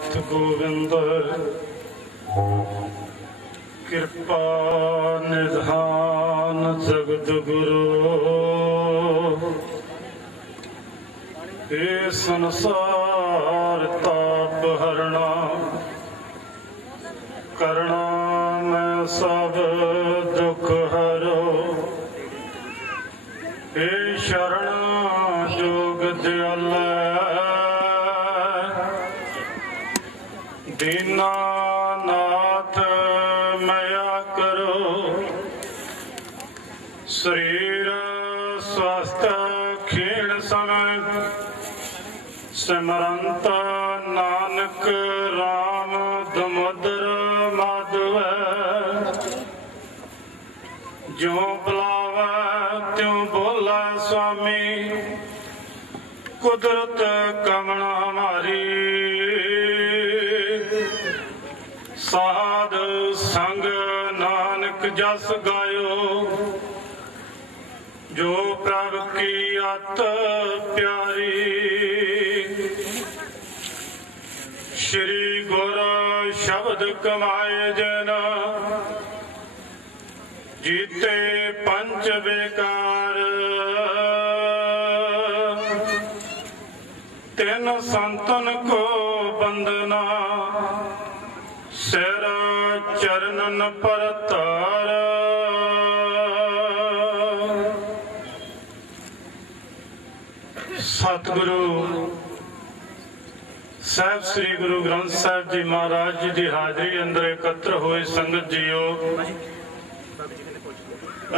नाथ गोविंद कृपा निधान जगत गुरु हे संसार ताप हरणा करना मैं सब दुख हरो हे शरण जोग दयाला दीनानाथ मया करो शरीर स्वस्थ क्षीण समय सिमरंत नानक राम दमोदर माधव जो बुलावा त्यों बोला स्वामी कुदरत कमण हमारी साध संग नानक जस गायो जो प्रभ की अत प्यारी श्री गुर शब्द कमाए जन जीते पंच बेकार तीन संतन को बंदना सिर चरणन पर तार सतगुरु साहब श्री गुरु ग्रंथ साहब जी महाराज जी की हाजरी अंदर एकत्र हुए संगत जीओ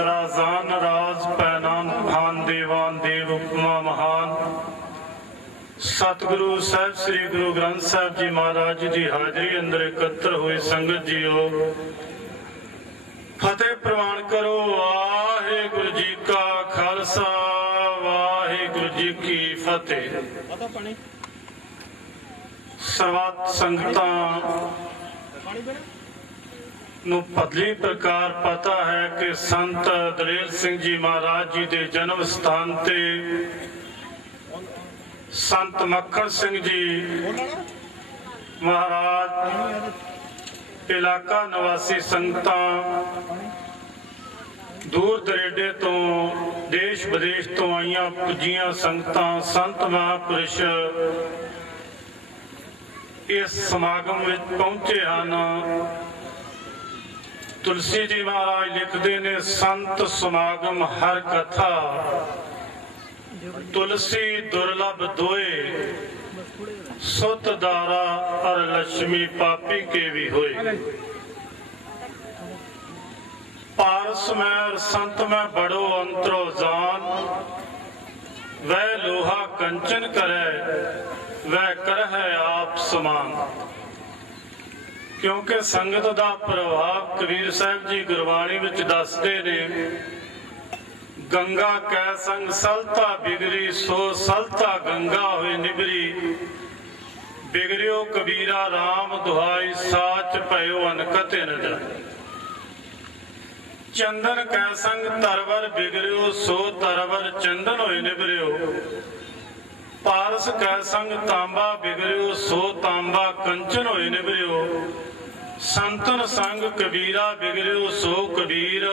राजान राज पैनान खान देवान देव उपमा महान सतगुरु साहब श्री गुरु ग्रंथ साहब जी महाराज जी हाजरी अंदर एकत्र हुए संगत जीओ फतेह प्रवान करो। वाहिगुरु जी का खालसा वाहिगुरु जी की फतेह। सर्वत संगतां नूं भली प्रकार पता है कि संत दलेर सिंह जी महाराज जी के जन्म स्थान ते संत मक्खन सिंह जी महाराज इलाका निवासी संगतां दूर दरेडे तो देश विदेश तो आईयां पुजियां संगतां संत महापुरुष इस समागम में पहुंचे हैं। तुलसी जी महाराज लिखते ने संत समागम हर कथा तुलसी दुर्लभ दोए सुत दारा और लक्ष्मी पापी के भी होए। पारस में और संत में बड़ो अंतरो जान वह लोहा कंचन करे वह कर है आप समान। क्योंकि संगत का प्रभाव कबीर साहब जी गुरबाणी विच दसदे ने गंगा कै संग सलता बिगड़ी सो सलता गंगा होए निबरी बिगड़ियो कबीरा राम दुहाई साच पयो अनकते न जाए। चंदन कै संग तरवर बिगड़ियो सो तरवर चंदन होए निबरियो पारस कै संग तांबा बिगड़ियो सो तांबा कंचन होए निबरियो संतन संग कबीरा बिगड़ियो सो कबीर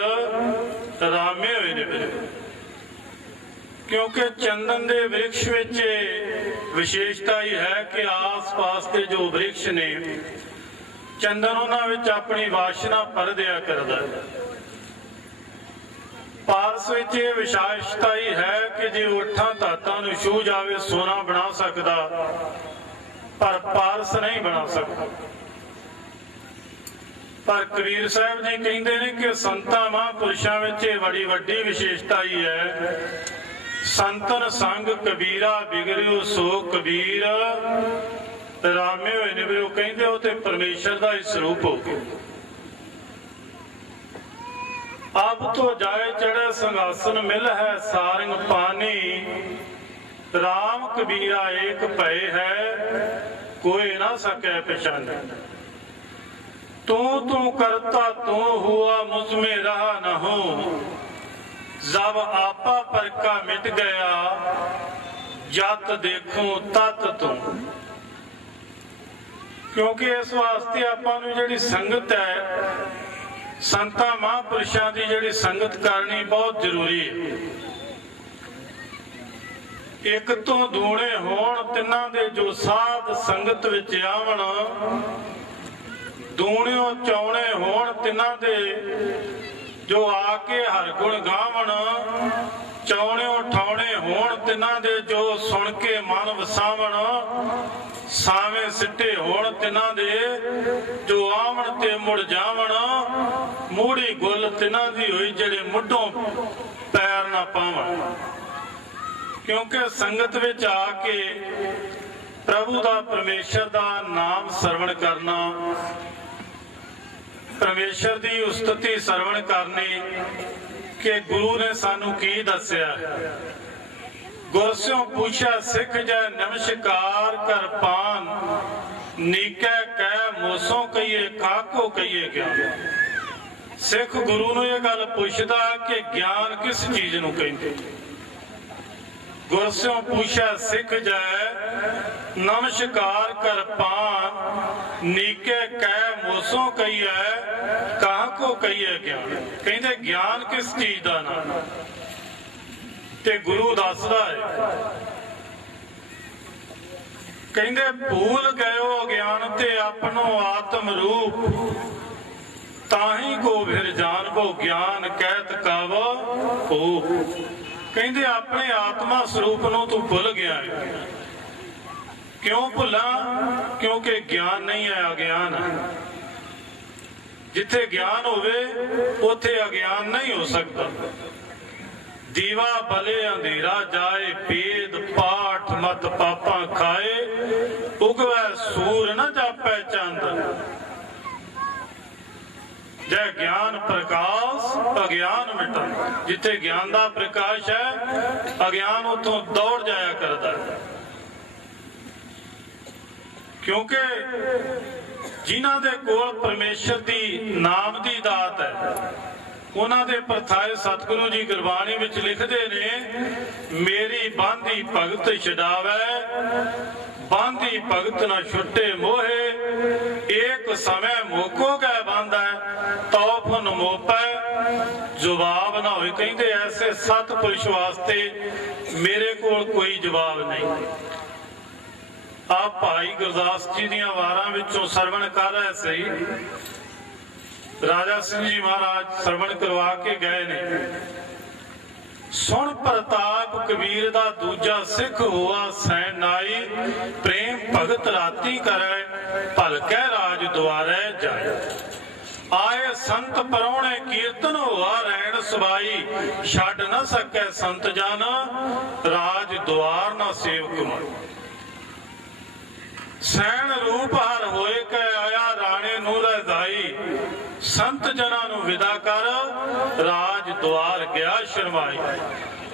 रामे होए निबरियो। क्योंकि चंदन दे वृक्ष विच विशेषता ही है कि आस पास के जो वृक्ष ने चंदन उन्हां विच अपनी वासना भर दिया करदा है। पारस विच ये विशेषता ही है कि जे उठां धातां नूं छू जावे सोना बना सकदा पर पारस नहीं बना सकता। पर कबीर साहब जी कहते हैं कि संतां महापुरुषां विच बड़ी वड्डी विशेषता ही है संतन संग कबीरा बिगड़ियो सो कबीर रामे होए निबरियो। कहते हो ते परमेश्वर का ही स्वरूप हो गया। अब तो जाए चढ़े संघासन मिल है सारंग पानी राम कबीरा एक भय है कोई ना सके पहचाने। तू करता तू हुआ मुझमें रहा न हो जब आपा पर का मिट गया जत देखूं तत तू। क्योंकि इस वास्ते आपां नूं जिहड़ी संगत है, संतां महापुरुषां दी जिहड़ी संगत करनी बहुत जरूरी है। एक तो दूणे होण तिन्हां दे जो साध संगत विच आवन, दूणियों चौणे होण तिन्हां दे जो आके हर गुण गावन, चौणियों ठावणे होण तिन्हां दे जो सुन के मन वसावन, सावे सिट्टे होण तिन्हां दे जो आवन ते मुड़ जावन, मूड़ी गुल तिन्हां दी होई जिहड़े मुढों पैर ना पावन। क्योंकि संगत विच आके प्रभु दा परमेश्वर दा नाम सरवण करना, परमेश्वर दी उस्तुति सरवण करनी कि गुरु ने सानू की दस्या। गुरस्यों पूछा सिख जै नमस्कार कर पान, नीकै कै मोसों कहिए काको कहिए ज्ञान। सिख गुरु नूं ये गल पुछदा कि ज्ञान किस चीज नूं कहिंदे। गुरस्यों पूछा सिख जै नमस्कार कर पान, नीके कै मोसों कहिए काको कहिए ज्ञान। कहिंदे ज्ञान किस चीज दा नाम ते गुरु दसदा है। कहिंदे भूल गयो अज्ञान ते अपनो आत्म रूप, ताही को फिर जानबो ज्ञान कहत काव हो। कहिंदे अपने आत्मा स्वरूप नूं तू भुल गया है। क्यों भुला? क्योंकि ज्ञान नहीं है, अज्ञान है। जिथे ज्ञान होवे उथे अज्ञान नहीं हो सकता। दीवा भले अंधेरा जाए, वेद पाठ मत पापा खाए, उगवै सूर न जापै चंद। जय ज्ञान प्रकाश अज्ञान मिटन। जिथे ज्ञान का प्रकाश है, अज्ञान उतों दौड़ जाया करता है। क्योंकि जिन्हां दे कोल परमेश्वर दी नाम दी दात है, उन्हां दे परथाए सतगुरु जी गुरबाणी विच लिखदे ने, मेरी बांधी भगत छडावै, बांधी भगत न छुट्टे मोहे, एक समय मोको गए बांधा तौफन मोपै जवाब ना होए। कहिंदे ऐसे सतपुरुष वास्ते मेरे कोल कोई जवाब नहीं। आप भाई गुरदास जी दियां वारां विचों सरवण कर रहे सही, राजा सिंह जी महाराज सरवण करवा के गए ने। सुन प्रताप कबीर दा दूजा सिख हुआ सैन नाई, प्रेम भगत राती करे, भलकै राज द्वारे जाए। आए संत परौणे कीर्तन हुआ रैन सबाई, छड़ न सकै संत जन, राज द्वार न सेवक मन। सैन रूप हर होए कै आया राणे नूं रजाई, संत जना नूं विदा कर, राज द्वार गया शर्माई।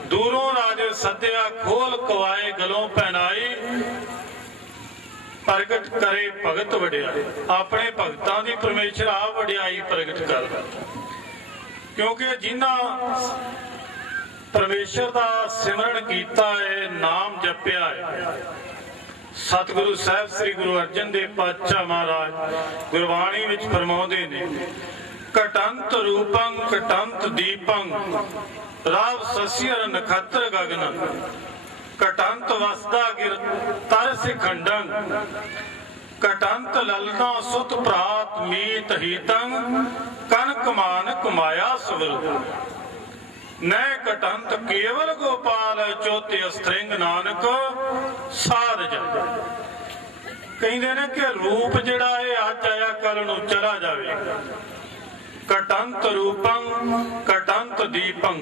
दूरों राजे सद्या खोल कवाए गलों पहनाई, प्रगट करे भगत वड्याई। अपने भगतां दी परमेश्वर आप वड्याई प्रगट करदा। क्योंकि जिन्हां परमेश्वर दा सिमरन कीता है, नाम जपिया है, सतगुरु साहब श्री गुरु अर्जन देव पातशाह महाराज गुरबाणी विच फरमाउंदे ने, कटंत रूपं कटंत दीपं, राव ससियर नखत्र गगन, कटंत वसदा गिर तर सिखंडं, कटंत ललना सुत प्रात मीत हीतं, कनक मानक माया स्वरूप। न कटंत केवल गोपाल, चौथे स्त्रिंग नानक साध जाए। कहते ने कि रूप जिहड़ा है अज आया कल नूं चला जाएगा। कटंत रूपं कटंत दीपं,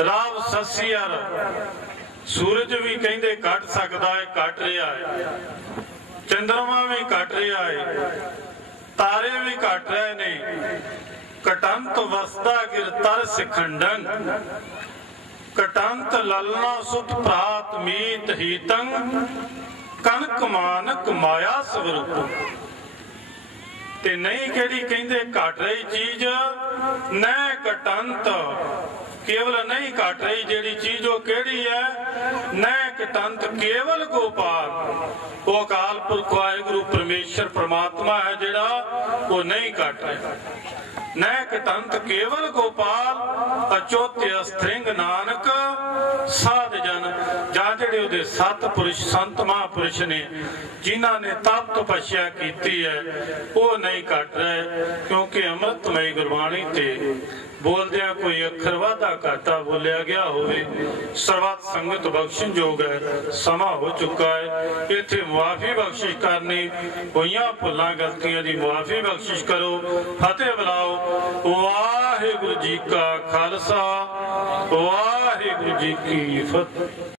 राव ससियर, सूरज भी कहते घट सकता है, घट रहा है, चंद्रमा भी घट रहा है, तारे भी घट रहे ने। कटंत वसदा गिर तर सिखंडन, कटंत ललना सुत प्रात मीत हीतं, कनक मानक माया स्वरूप। ते नहीं केड़ी कहंदे घट रही चीज, न कटंत केवल नहीं घट रही जेड़ी चीज वो केड़ी है, नैक तंत केवल गोपाल, वो अकाल पुरख वाहिगुरु परमेश्वर परमात्मा है जेड़ा वो नहीं घट रहा। नैक तंत केवल गोपाल, अचोते अस्त्रिंग नानक साध जन। जा जेड़े उहदे सतपुरुष संत महापुरुष ने जिन्हां ने तप तपस्या की है वो नहीं घट रहे, क्योंकि अमृतमयी गुरबाणी ते बोलदिया कोई अखर वाधा घाटा बोलिया गया होवे। सर्वत संगत बख्शन जोग है, समा हो चुका है। इत्थे मुआफी बख्शिश करनी, होइयां भुलां गलतियां दी मुआफी बख्शिश करो। फतेह बुलाओ। वाहिगुरु जी का खालसा, वाहिगुरु जी की फतेह।